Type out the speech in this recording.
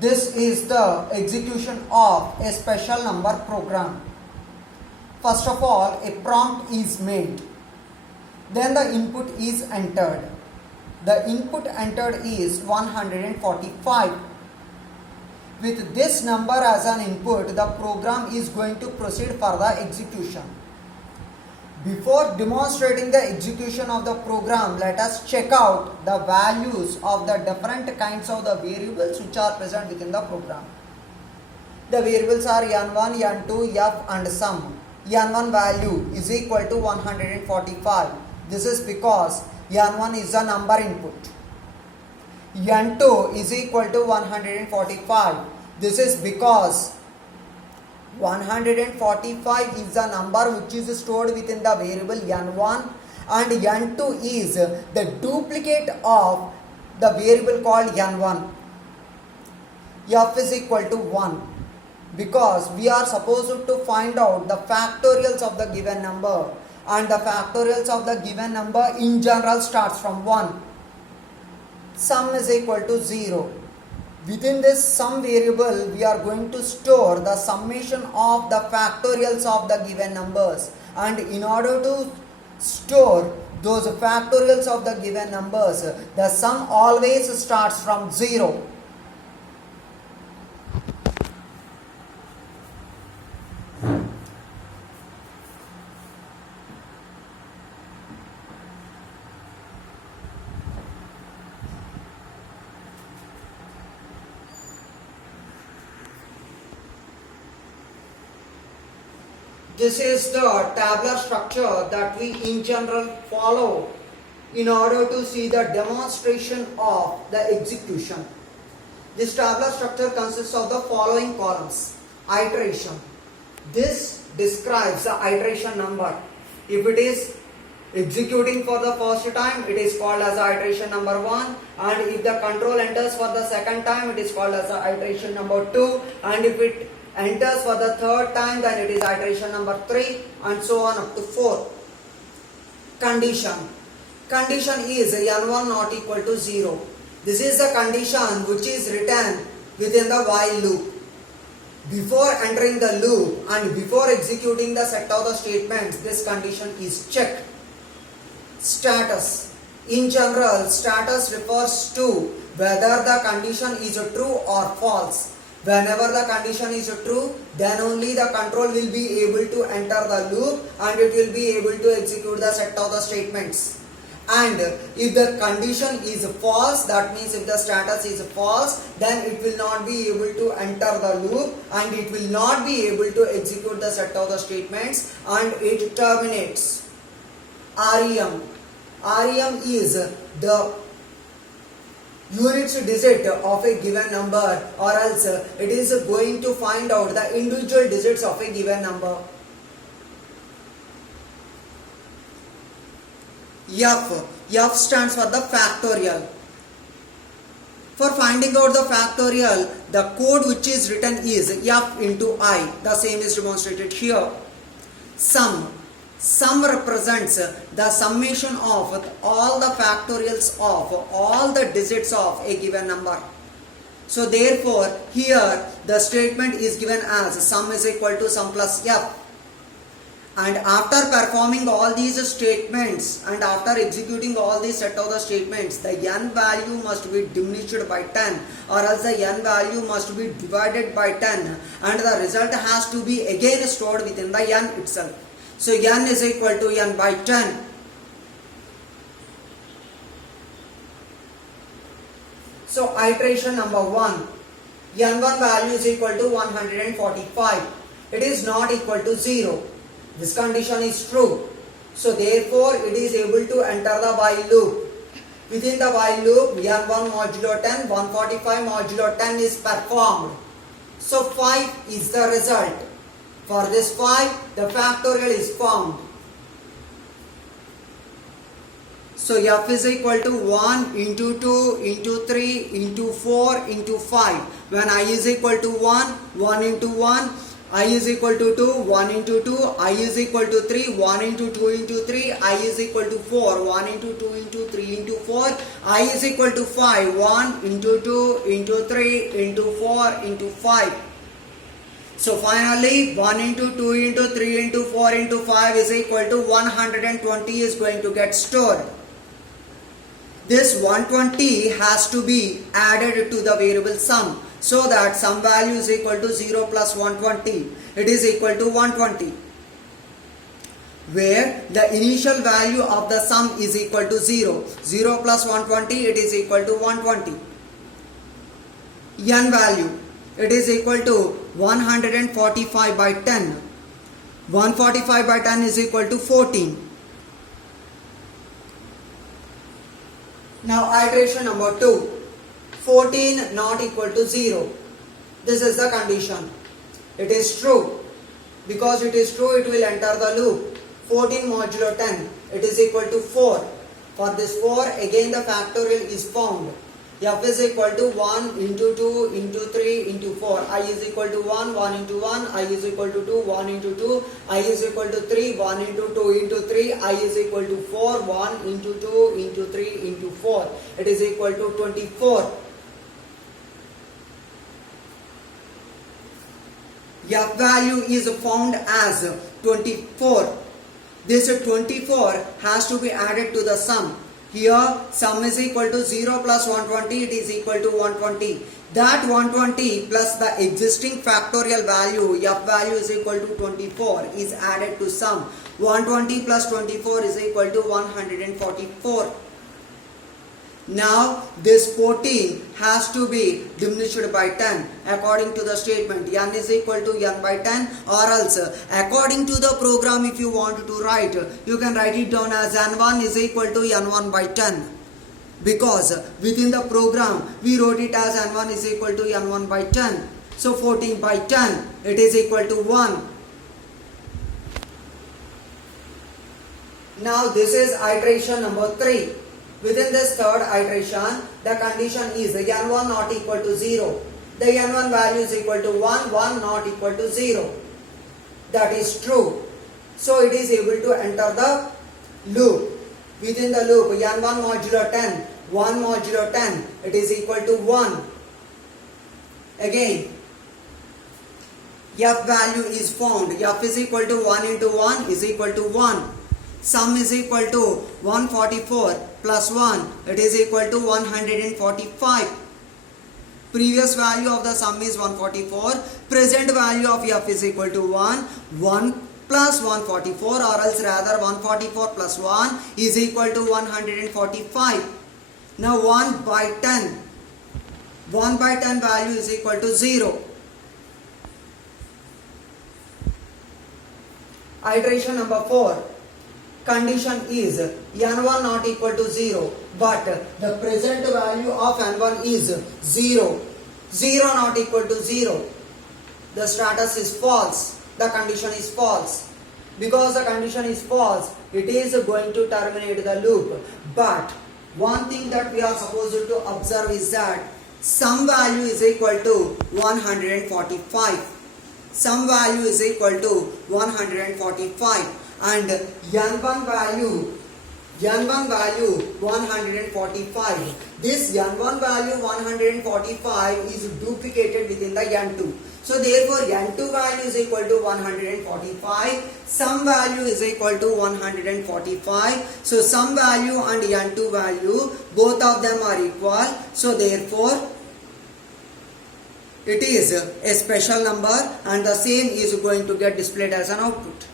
This is the execution of a special number program. First of all, a prompt is made. Then the input is entered. The input entered is 145. With this number as an input, the program is going to proceed for the execution. Before demonstrating the execution of the program, let us check out the values of the different kinds of the variables which are present within the program. The variables are n1, n2, f and sum. n1 value is equal to 145. This is because n1 is the number input. n2 is equal to 145. This is because 145 is the number which is stored within the variable n1 and n2 is the duplicate of the variable called n1. F is equal to 1 because we are supposed to find out the factorials of the given number, and the factorials of the given number in general starts from 1. Sum is equal to 0. Within this sum variable, we are going to store the summation of the factorials of the given numbers, and in order to store those factorials of the given numbers, the sum always starts from 0. This is the tabular structure that we in general follow in order to see the demonstration of the execution. This tabular structure consists of the following columns. Iteration. This describes the iteration number. If it is executing for the first time, it is called as iteration number 1, and if the control enters for the second time, it is called as iteration number 2, and if it enters for the third time, then it is iteration number 3, and so on up to 4. Condition. Condition is n1 not equal to 0. This is the condition which is written within the while loop. Before entering the loop and before executing the set of the statements, this condition is checked. Status. In general, status refers to whether the condition is true or false. Whenever the condition is true, then only the control will be able to enter the loop and it will be able to execute the set of the statements. And if the condition is false, that means if the status is false, then it will not be able to enter the loop and it will not be able to execute the set of the statements and it terminates. REM. REM is the units digit of a given number, or else it is going to find out the individual digits of a given number. F stands for the factorial. For finding out the factorial, the code which is written is f into I. The same is demonstrated here. Sum. Sum represents the summation of all the factorials of all the digits of a given number. So therefore, here the statement is given as sum is equal to sum plus f. And after performing all these statements and after executing all these set of the statements, the n value must be diminished by 10, or else the n value must be divided by 10, and the result has to be again stored within the n itself. So n is equal to n by 10. So iteration number 1, n1 value is equal to 145. It is not equal to 0. This condition is true. So therefore it is able to enter the while loop. Within the while loop, n1 modulo 10, 145 modulo 10 is performed. So 5 is the result. For this 5, the factorial is found. So f is equal to 1 into 2 into 3 into 4 into 5. When I is equal to 1, 1 into 1, I is equal to 2, 1 into 2, I is equal to 3, 1 into 2 into 3, I is equal to 4, 1 into 2 into 3 into 4, I is equal to 5, 1 into 2 into 3 into 4 into 5. So finally 1 into 2 into 3 into 4 into 5 is equal to 120 is going to get stored. This 120 has to be added to the variable sum, so that sum value is equal to 0 plus 120. It is equal to 120. Where the initial value of the sum is equal to 0. 0 plus 120, it is equal to 120. N value, it is equal to 145 by 10. 145 by 10 is equal to 14. Now iteration number 2. 14 not equal to 0. This is the condition. It is true. Because it is true, it will enter the loop. 14 modulo 10, it is equal to 4. For this 4, again the factorial is found. F is equal to 1 into 2 into 3 into 4. I is equal to 1, 1 into 1. I is equal to 2, 1 into 2. I is equal to 3, 1 into 2 into 3. I is equal to 4, 1 into 2 into 3 into 4. It is equal to 24. F value is found as 24. This 24 has to be added to the sum. Here sum is equal to 0 plus 120, it is equal to 120. That 120 plus the existing factorial value, F value is equal to 24, is added to sum. 120 plus 24 is equal to 144. Now this 14 has to be diminished by 10 according to the statement. N is equal to N by 10, or else according to the program, if you want to write, you can write it down as N1 is equal to N1 by 10. Because within the program we wrote it as N1 is equal to N1 by 10. So 14 by 10, it is equal to 1. Now this is iteration number 3. Within this third iteration, the condition is N1 not equal to 0. The N1 value is equal to 1, 1 not equal to 0. That is true. So it is able to enter the loop. Within the loop, N1 modulo 10, 1 modulo 10, it is equal to 1. Again, F value is found. F is equal to 1 into 1 is equal to 1. Sum is equal to 144 plus 1, it is equal to 145. Previous value of the sum is 144. Present value of F is equal to 1. 1 plus 144, or else rather 144 plus 1 is equal to 145. Now 1 by 10. 1 by 10 value is equal to 0. Iteration number 4. Condition is N1 not equal to 0, but the present value of N1 is 0. 0 not equal to 0. The status is false. The condition is false. Because the condition is false, it is going to terminate the loop. But one thing that we are supposed to observe is that sum value is equal to 145. Sum value is equal to 145. And N1 value 145. This N1 value 145 is duplicated within the N2. So therefore N2 value is equal to 145. Sum value is equal to 145. So sum value and N2 value, both of them are equal. So therefore it is a special number and the same is going to get displayed as an output.